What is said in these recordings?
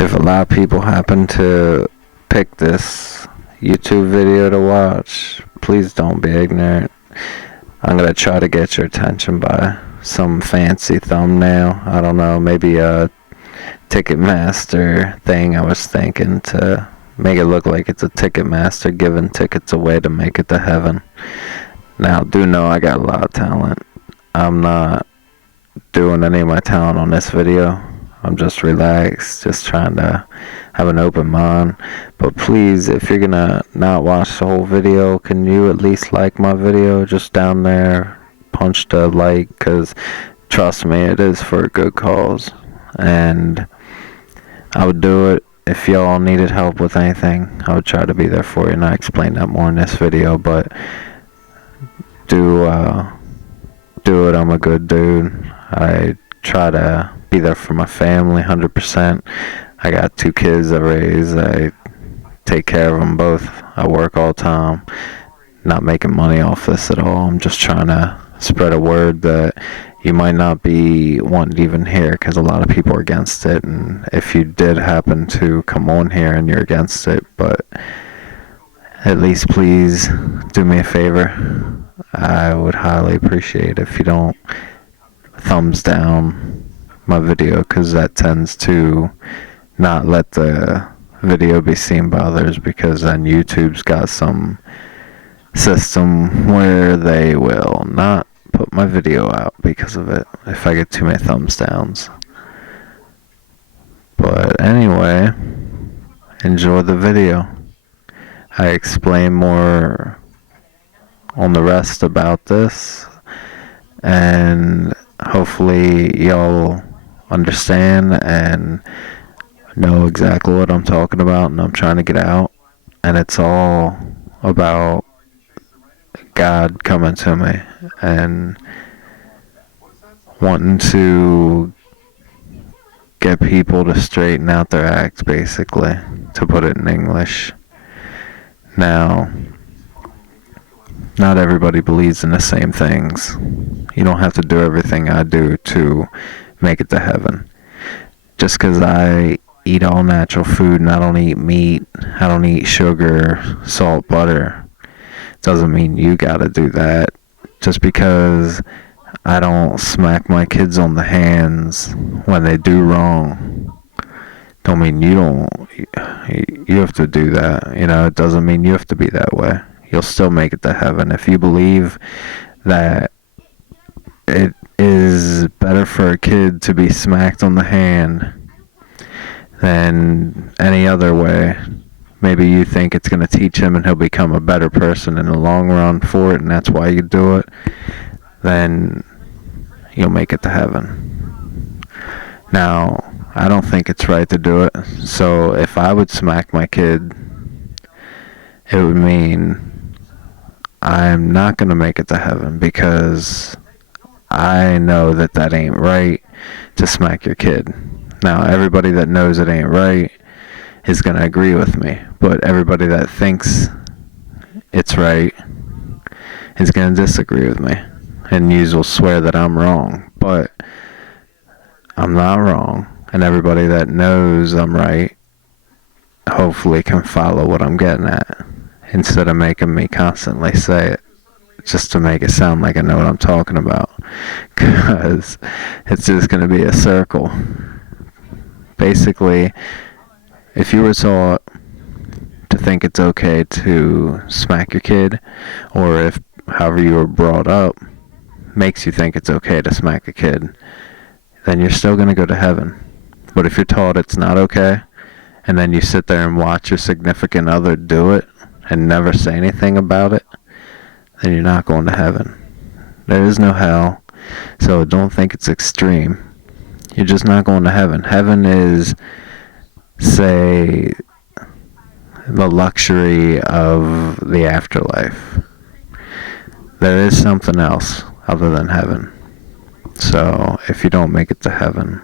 If a lot of people happen to pick this YouTube video to watch, please don't be ignorant. I'm gonna try to get your attention by some fancy thumbnail. I don't know, maybe a Ticketmaster thing. I was thinking to make it look like it's a Ticketmaster giving tickets away to make it to heaven. Now, do know I got a lot of talent. I'm not doing any of my talent on this video. I'm just relaxed, just trying to have an open mind. But please, if you're gonna not watch the whole video, can you at least like my video? Just down there, punch the like, because trust me, it is for a good cause. And I would do it if y'all needed help with anything. I would try to be there for you, and I explain that more in this video. But do it. I'm a good dude. I try to be there for my family 100%. I got 2 kids I raise. I take care of them both. I work all the time. Not making money off this at all. I'm just trying to spread a word that you might not be wanting to even hear, because a lot of people are against it. And if you did happen to come on here and you're against it, but at least please do me a favor. I would highly appreciate if you don't thumbs down my video, because that tends to not let the video be seen by others, because then YouTube's got some system where they will not put my video out because of it if I get too many thumbs downs. But anyway, enjoy the video. I explain more on the rest about this, and hopefully y'all understand and know exactly what I'm talking about and I'm trying to get out. And it's all about God coming to me and wanting to get people to straighten out their act, basically, to put it in English. Now, not everybody believes in the same things. You don't have to do everything I do to make it to heaven. Just because I eat all natural food and I don't eat meat, I don't eat sugar, salt, butter, doesn't mean you gotta do that. Just because I don't smack my kids on the hands when they do wrong, don't mean you have to do that. You know, it doesn't mean you have to be that way. You'll still make it to heaven. If you believe that it is better for a kid to be smacked on the hand than any other way, maybe you think it's going to teach him and he'll become a better person in the long run for it, and that's why you do it, then you'll make it to heaven. Now, I don't think it's right to do it. So if I would smack my kid, it would mean I'm not going to make it to heaven, because I know that that ain't right to smack your kid. Now, everybody that knows it ain't right is going to agree with me, but everybody that thinks it's right is going to disagree with me, and yous will swear that I'm wrong, but I'm not wrong, and everybody that knows I'm right hopefully can follow what I'm getting at, instead of making me constantly say it just to make it sound like I know what I'm talking about, because it's just going to be a circle. Basically, if you were taught to think it's okay to smack your kid, or if however you were brought up makes you think it's okay to smack a kid, then you're still going to go to heaven. But if you're taught it's not okay, and then you sit there and watch your significant other do it and never say anything about it, then you're not going to heaven. There is no hell, so don't think it's extreme. You're just not going to heaven. Heaven is, say, the luxury of the afterlife. There is something else other than heaven. So if you don't make it to heaven,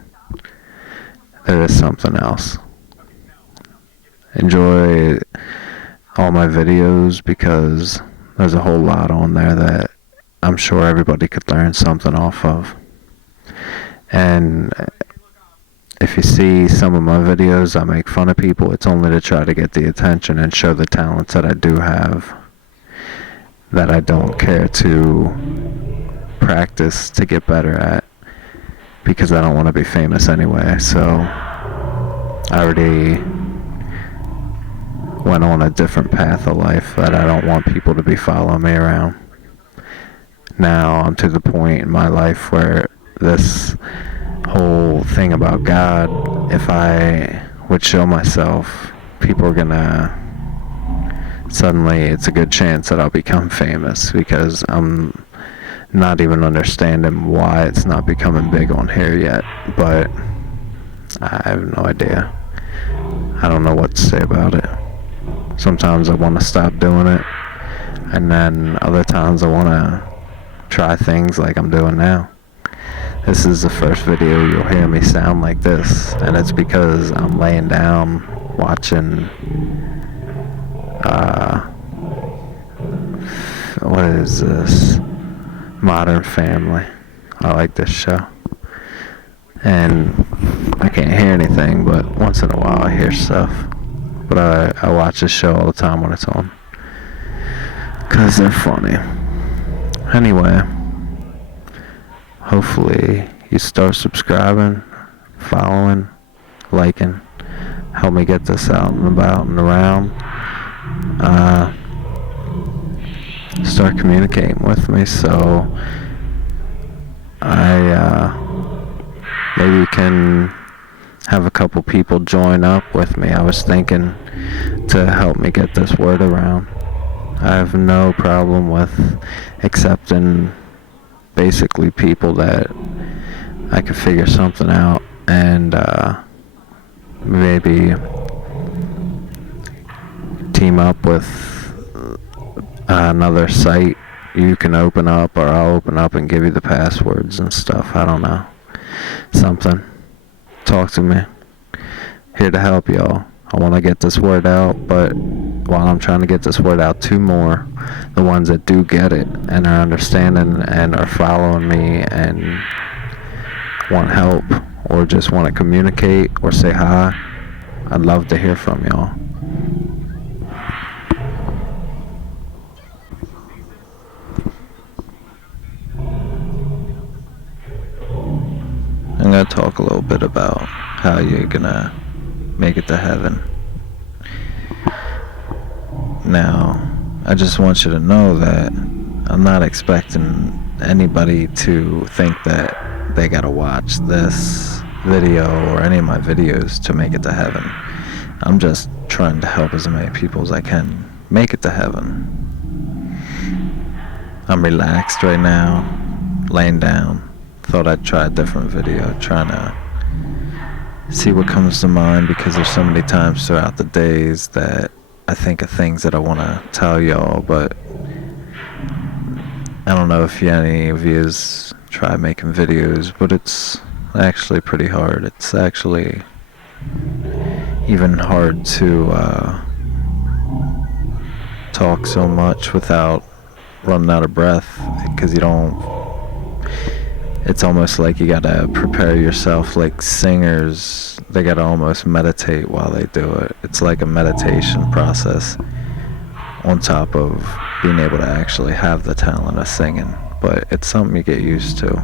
there is something else. Enjoy all my videos, because there's a whole lot on there that I'm sure everybody could learn something off of. And if you see some of my videos, I make fun of people. It's only to try to get the attention and show the talents that I do have, that I don't care to practice to get better at, because I don't want to be famous anyway. So I already went on a different path of life that I don't want people to be following me around. Now I'm to the point in my life where this whole thing about God, if I would show myself, people are gonna suddenly, it's a good chance that I'll become famous, because I'm not even understanding why it's not becoming big on here yet. But I have no idea. I don't know what to say about it. Sometimes I want to stop doing it, and then other times I want to try things like I'm doing now. This is the first video you'll hear me sound like this, and it's because I'm laying down watching what is this? Modern Family. I like this show. And I can't hear anything, but once in a while I hear stuff. But I watch this show all the time when it's on, because they're funny. Anyway, hopefully you start subscribing, following, liking. Help me get this out and about and around. Start communicating with me, so maybe we can have a couple people join up with me. I was thinking to help me get this word around. I have no problem with accepting basically people that I could figure something out, and maybe team up with another site you can open up, or I'll open up and give you the passwords and stuff. I don't know. Something. Talk to me. Here to help y'all. I want to get this word out, but while I'm trying to get this word out to more, the ones that do get it and are understanding and are following me and want help, or just want to communicate or say hi, I'd love to hear from y'all. I'm going to talk a little bit about how you're going to make it to heaven. Now, I just want you to know that I'm not expecting anybody to think that they got to watch this video or any of my videos to make it to heaven. I'm just trying to help as many people as I can make it to heaven. I'm relaxed right now, laying down. Thought I'd try a different video, trying to see what comes to mind, because there's so many times throughout the days that I think of things that I want to tell y'all, but I don't know if any of you try making videos, but it's actually pretty hard. It's actually even hard to talk so much without running out of breath, because you don't. It's almost like you gotta prepare yourself, like singers, they gotta almost meditate while they do it. It's like a meditation process on top of being able to actually have the talent of singing. But it's something you get used to,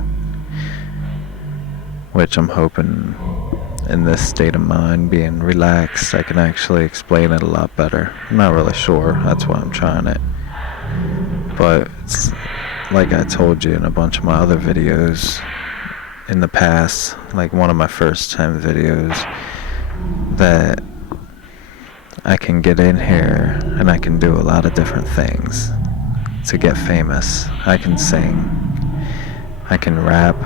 which I'm hoping in this state of mind, being relaxed, I can actually explain it a lot better. I'm not really sure, that's why I'm trying it. But it's like I told you in a bunch of my other videos in the past, like one of my first 10 videos, that I can get in here and I can do a lot of different things to get famous. I can sing, I can rap,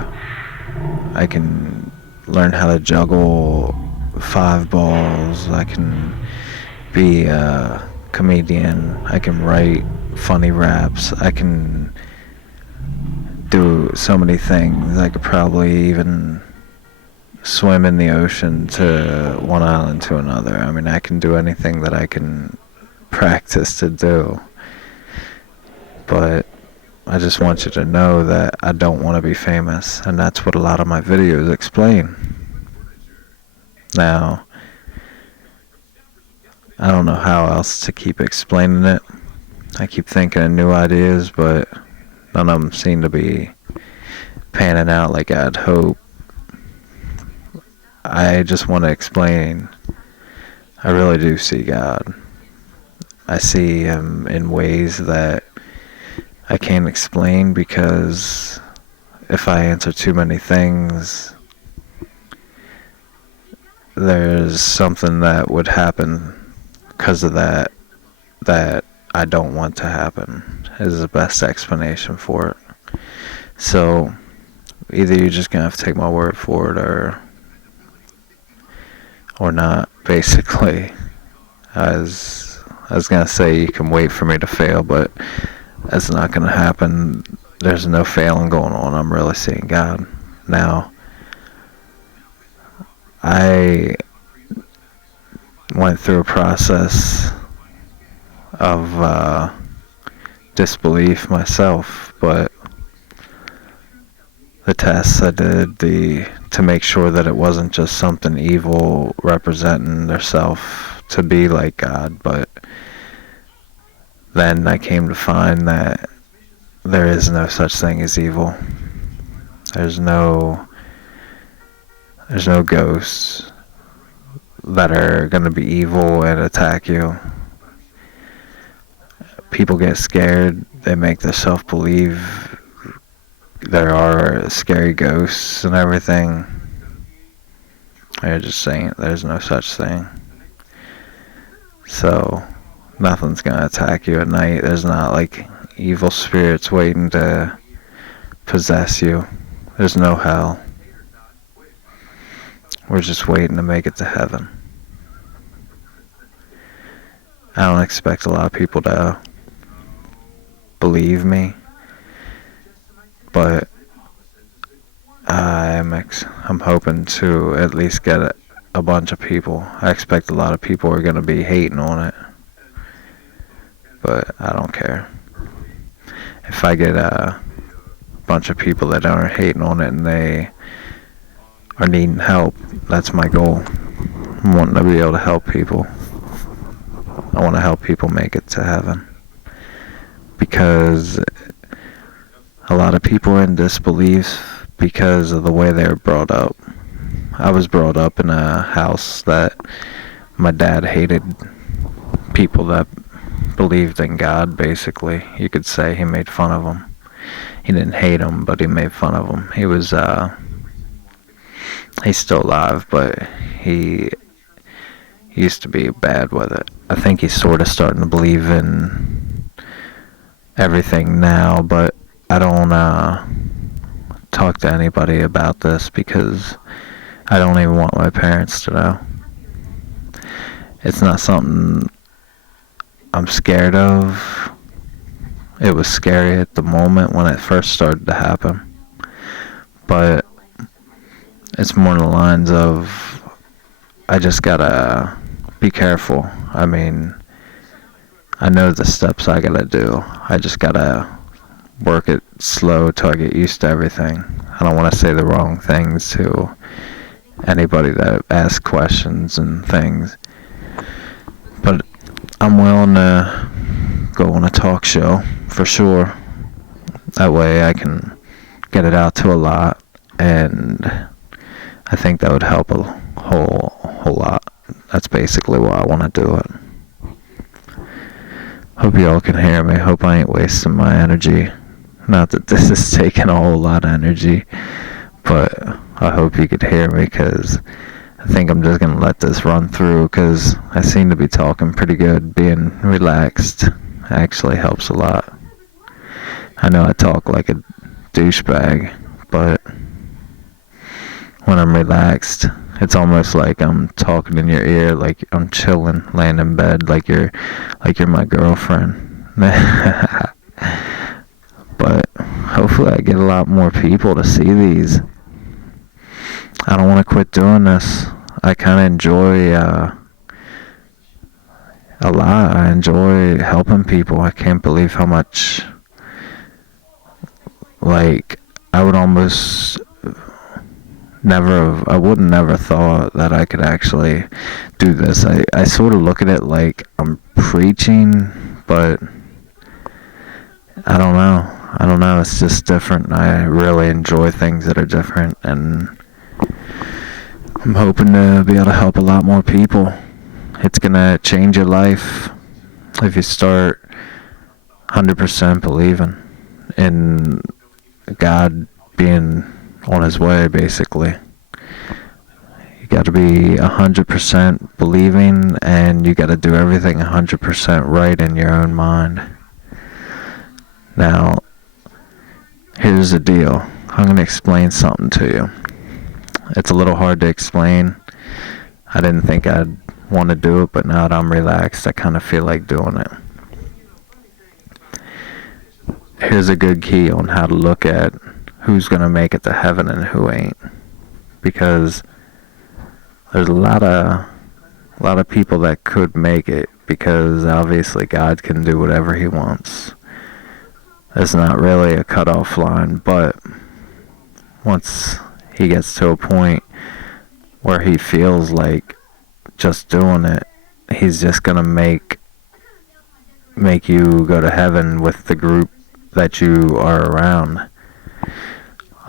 I can learn how to juggle 5 balls, I can be a comedian, I can write funny raps, I can do so many things. I could probably even swim in the ocean to one island to another. I mean, I can do anything that I can practice to do. But I just want you to know that I don't want to be famous, and that's what a lot of my videos explain. Now, I don't know how else to keep explaining it. I keep thinking of new ideas, but none of them seem to be panning out like I'd hope. I just want to explain, I really do see God. I see Him in ways that I can't explain, because if I answer too many things, there's something that would happen because of that I don't want to happen, is the best explanation for it. So either you're just gonna have to take my word for it, or not. Basically, I was gonna say you can wait for me to fail, but that's not gonna happen. There's no failing going on. I'm really seeing God. Now, I went through a process of disbelief myself, but the tests I did to make sure that it wasn't just something evil representing themselves to be like God, but then I came to find that there is no such thing as evil. There's no ghosts that are going to be evil and attack you. People get scared. They make themselves believe there are scary ghosts and everything. They're just saying there's no such thing. So nothing's going to attack you at night. There's not like evil spirits waiting to possess you. There's no hell. We're just waiting to make it to heaven. I don't expect a lot of people to believe me, but I'm hoping to at least get a bunch of people. I expect a lot of people are going to be hating on it, but I don't care. If I get a bunch of people that aren't hating on it and they are needing help, that's my goal. I'm wanting to be able to help people. I want to help people make it to heaven, because a lot of people are in disbelief because of the way they were brought up. I was brought up in a house that my dad hated people that believed in God, basically. You could say he made fun of them. He didn't hate them, but he made fun of them. He's still alive, but he used to be bad with it. I think he's sort of starting to believe in everything now, but I don't talk to anybody about this because I don't even want my parents to know. It's not something I'm scared of. It was scary at the moment when it first started to happen, but it's more in the lines of I just gotta be careful. I mean, I know the steps I gotta do. I just gotta work it slow till I get used to everything. I don't want to say the wrong things to anybody that asks questions and things, but I'm willing to go on a talk show for sure. That way I can get it out to a lot, and I think that would help a whole lot. That's basically why I want to do it. Hope y'all can hear me. Hope I ain't wasting my energy. Not that this is taking a whole lot of energy, but I hope you could hear me, because I think I'm just going to let this run through, because I seem to be talking pretty good. Being relaxed actually helps a lot. I know I talk like a douchebag, but when I'm relaxed, it's almost like I'm talking in your ear, like I'm chilling, laying in bed, like you're my girlfriend. But hopefully I get a lot more people to see these. I don't want to quit doing this. I kind of enjoy a lot. I enjoy helping people. I can't believe how much, like, I would almost I wouldn't never thought that I could actually do this. I sort of look at it like I'm preaching, but I don't know. I don't know. It's just different. I really enjoy things that are different, and I'm hoping to be able to help a lot more people. It's gonna change your life if you start 100% believing in God being on his way, basically. You got to be 100% believing, and you got to do everything 100% right in your own mind. Now, here's the deal. I'm going to explain something to you. It's a little hard to explain. I didn't think I'd want to do it, but now that I'm relaxed, I kind of feel like doing it. Here's a good key on how to look at who's going to make it to heaven and who ain't. Because there's a lot of people that could make it, because obviously God can do whatever he wants. There's not really a cutoff line, but once he gets to a point where he feels like just doing it, he's just gonna make you go to heaven with the group that you are around.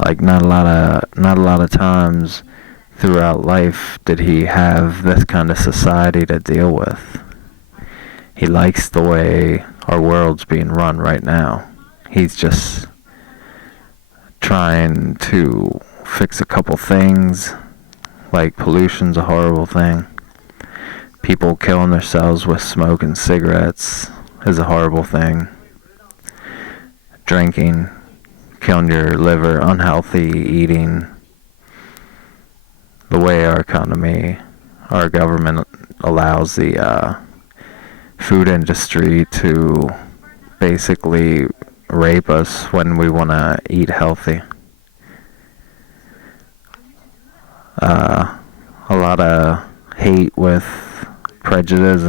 Like not a lot of times throughout life did he have this kind of society to deal with. He likes the way our world's being run right now. He's just trying to fix a couple things, like pollution's a horrible thing. People killing themselves with smoking cigarettes is a horrible thing. Drinking, killing your liver, unhealthy eating. The way our economy, our government allows the food industry to basically rape us when we want to eat healthy. A lot of hate with prejudice,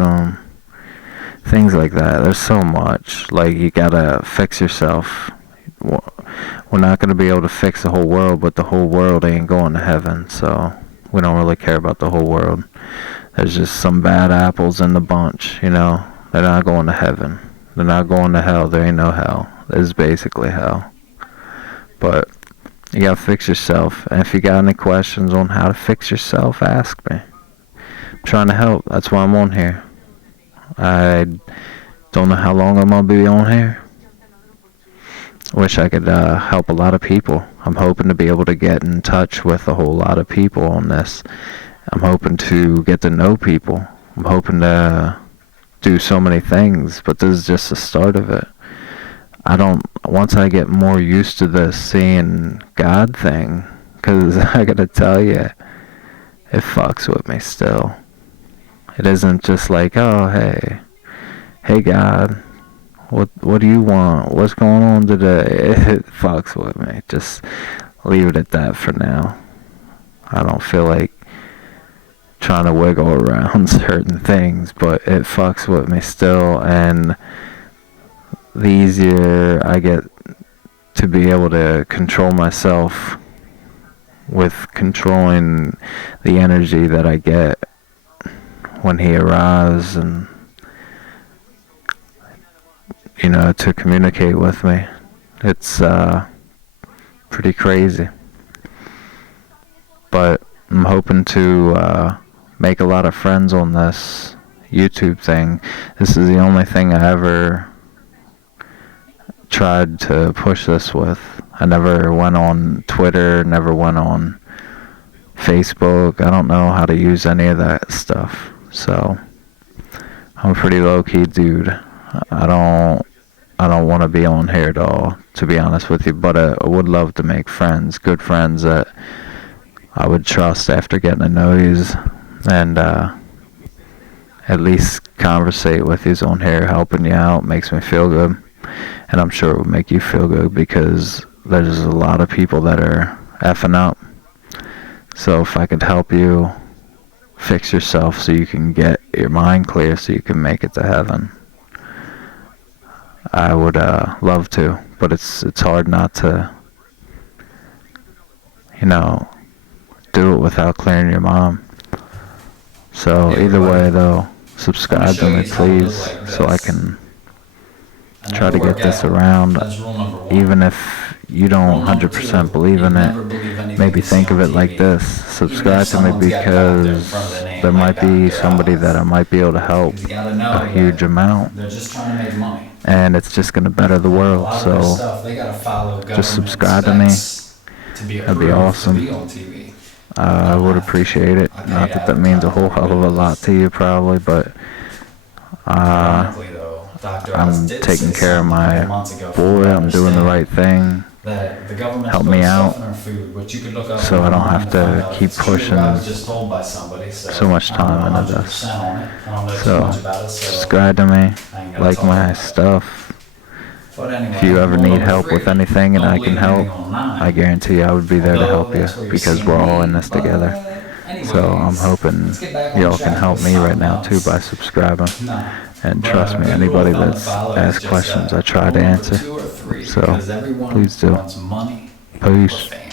things like that. There's so much. Like, you gotta fix yourself. We're not gonna be able to fix the whole world, but the whole world ain't going to heaven, so we don't really care about the whole world. There's just some bad apples in the bunch, you know. They're not going to heaven. They're not going to hell. There ain't no hell. There's basically hell. But you gotta fix yourself. And if you got any questions on how to fix yourself, ask me. I'm trying to help. That's why I'm on here. I don't know how long I'm gonna be on here. Wish I could help a lot of people. I'm hoping to be able to get in touch with a whole lot of people on this. I'm hoping to get to know people. I'm hoping to do so many things, but this is just the start of it. Once I get more used to this seeing God thing, because I gotta tell you, it fucks with me still. It isn't just like, oh, hey God, what do you want? What's going on today? It fucks with me. Just leave it at that for now. I don't feel like trying to wiggle around certain things, but it fucks with me still, and the easier I get to be able to control myself with controlling the energy that I get when he arrives, and to communicate with me. It's pretty crazy. But I'm hoping to make a lot of friends on this YouTube thing. This is the only thing I ever tried to push this with. I never went on Twitter, never went on Facebook. I don't know how to use any of that stuff. So I'm a pretty low-key dude. I don't want to be on here at all, to be honest with you, but I would love to make friends, good friends that I would trust after getting to know yous, and at least conversate with yous on here, helping you out, makes me feel good, and I'm sure it would make you feel good, because there's a lot of people that are effing up. So if I could help you fix yourself so you can get your mind clear so you can make it to heaven, I would love to, but it's hard not to, do it without clearing your mom. So Hey either way everybody, though, I'm going to subscribe to show me you how to look please like so I this. can try Another to get this workout. around. That's rule number one. Even if you don't Rule number 100% two, believe you'd in it, never believe anything maybe you see think of on it like TV. this. Even if Subscribe to me someone's got doctor in front of because their name, there like might be Dr. somebody that I might be able to help Because you got to a know huge that amount, they're just trying to make money. and it's just going to better the And a world. lot of their So stuff, they got to follow just government subscribe to me. specs to be That'd be approved to awesome. be on TV. I would appreciate it. I Not paid that that means a whole hell of a lot to you probably, but Ironically, though, Dr. Oz I'm did taking say care of something a my couple months ago, from boy. what I I'm doing the understand, right thing. that the government's Help putting me stuff out in our food, which you could look up so I don't online have to find to out if keep it's true. pushing I was just told by somebody, so much I don't time know into this. 100% on it. I don't know too So much about it, so subscribe to me, I ain't gonna like talk my about it. stuff. But anyway, If you ever rule need number help with three, anything and don't I can believe anything help, online. I guarantee I would be there to Although help you that's where you're because seeing we're all in me, this together. anyways, So I'm hoping let's get back on y'all can track help with me right something now too else. by subscribing. Nah. And But trust a me, good rule anybody of thumb to that's follow is asked just questions, I try rule to number answer. 2 or 3, So because everyone please do. wants money or Peace. fame.